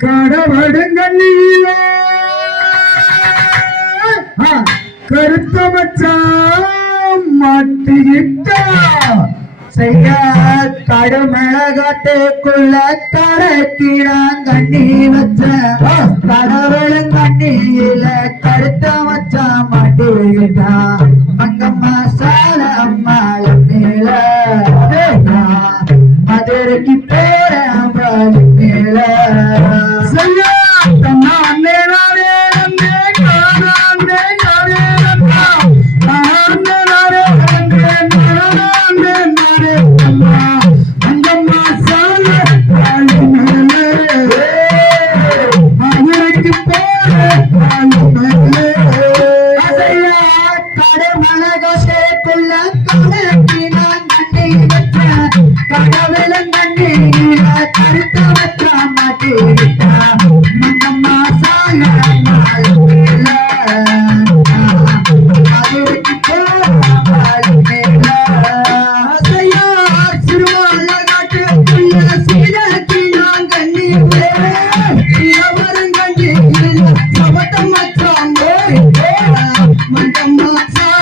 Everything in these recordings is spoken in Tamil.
கடவடுங்கல்ல கருத்த மச்சான் மாட்டிக்கிட்டா. செய்ய கடமிளகத்தை கொள்ள கரத்தினாங்கண்ணி வச்ச கட கனகசேக்குள்ள காலத்தி நான் கண்ணி வெற்ற கடவுளம் கண்ணி கருத்தவற்ற மாட்டி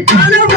¡Vamos!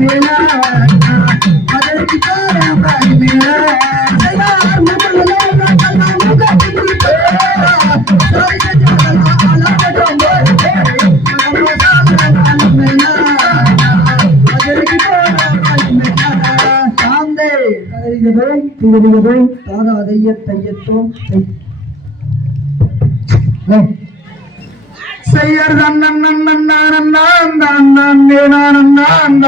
மேலா அதற்கு காரணம் தாய் மேலா திகழும் திகழும் தாக செய்யர் தன்னன் நன்னன் நான் நான் நான் நான் நான் நான்